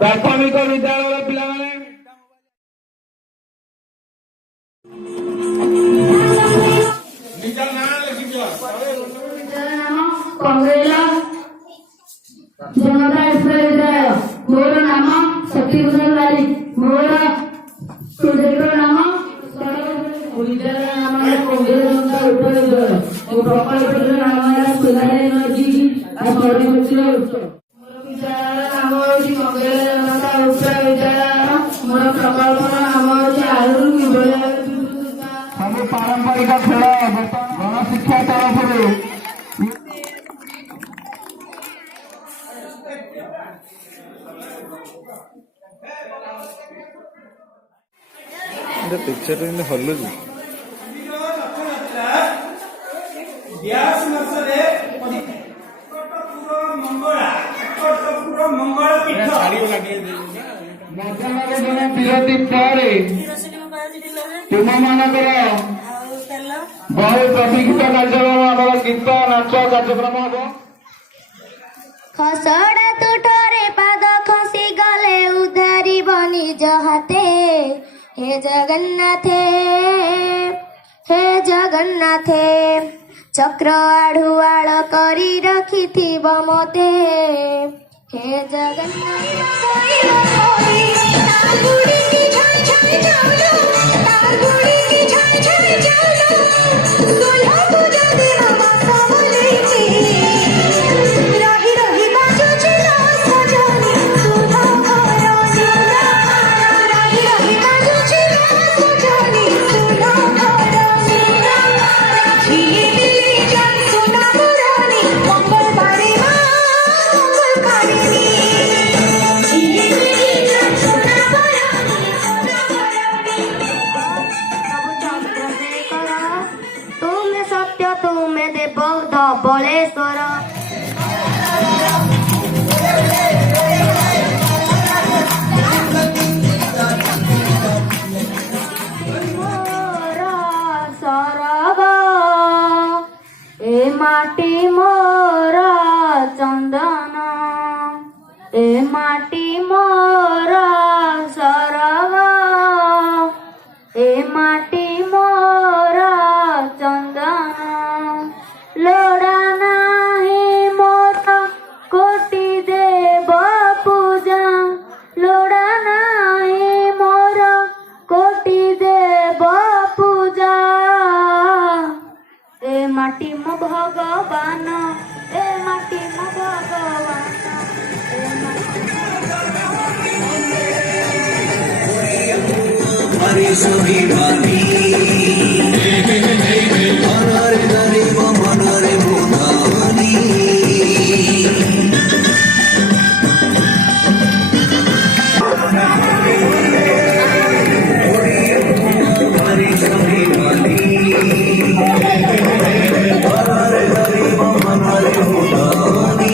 ପ୍ରାଥମିକ ବିଦ୍ୟାଳୟର ପିଲାମାନେ ନିଜ ନାଁ ଲେଖିଦିଅ। जनता विद्यालय। मोर नाम शक्तिभूषण बारिक। मोर प्रोजेक्टर नाम विद्यालय नाम कॉन्ग्रेस जनता विद्यालय। प्रकल्प नाम सोलार एनर्जी और परिवर्तन उत्सव। मोर विद्यालय नाम होची कॉन्ग्रेस जनता विद्यालय। मोर प्रकल्प नाम होची आलू विद्यालय। सब पारंपरिक खेल गणशिक्षा तरफ पिक्चर हलु विरति पर तुम मानकर बहु प्रशिक्षित कार्यक्रम आम गीत नाच कार्यक्रम हम खसड़ा तुठरे पाद खसी गले उधारी बनी जहाते। हे जगन्नाथे चक्र आढ़ुआल करी रखिथिब मते। हे तुम्हें सत्य तुम्हें देव धबलेश्वर। माटी मोर चंदन ए माटी मोर सरग ए माटी मोर चंदन लोड़ा नाही मोर कोटि देव पूजा लोड़ा नाही मोर कोटि देव पूजा ए माटी मो भगवान ए माटी मो भगवान हरे सभी वाली मनरे गरीब मनरे भूतानी हरे सभी वाली मनरे गरीब मनरे भूतानी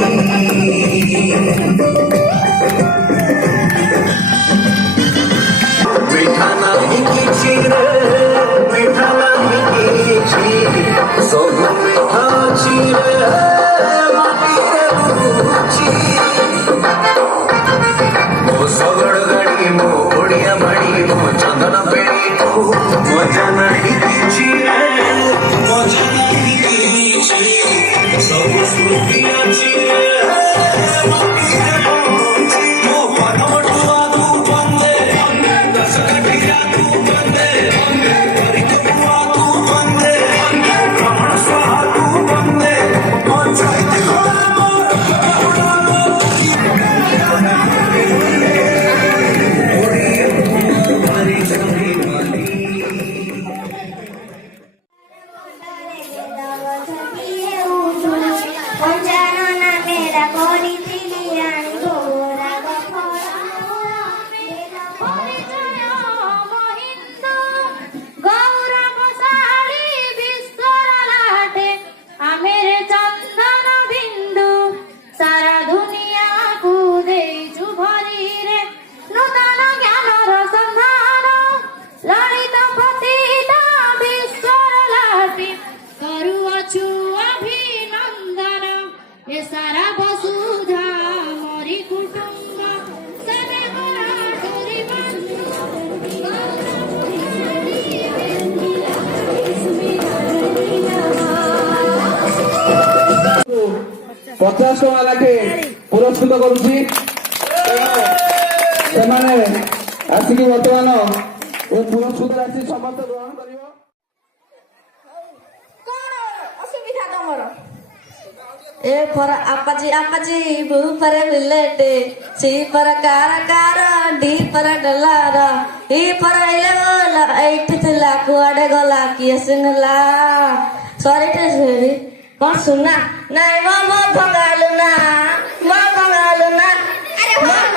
बिठाना ही किसी ଟଙ୍କା ଲେଖେ ପୁରସ୍କୃତ କରୁଛି। ସେମାନେ ଆସିକି ବର୍ତ୍ତମାନ ଏ ପୁରସ୍କୃତ ରାଶି ସମସ୍ତେ ଗ୍ରହଣ କରିବ। ଅସୁବିଧା ତମର ए पर आपाजी आपाजी बू पर मिलेटे सी पर कार डी पर डलार ई पर इलेला एट थिला कुआडे गला किए सिंगला सॉरी सॉरी कौन सुना नहीं मो भंगालू ना अरे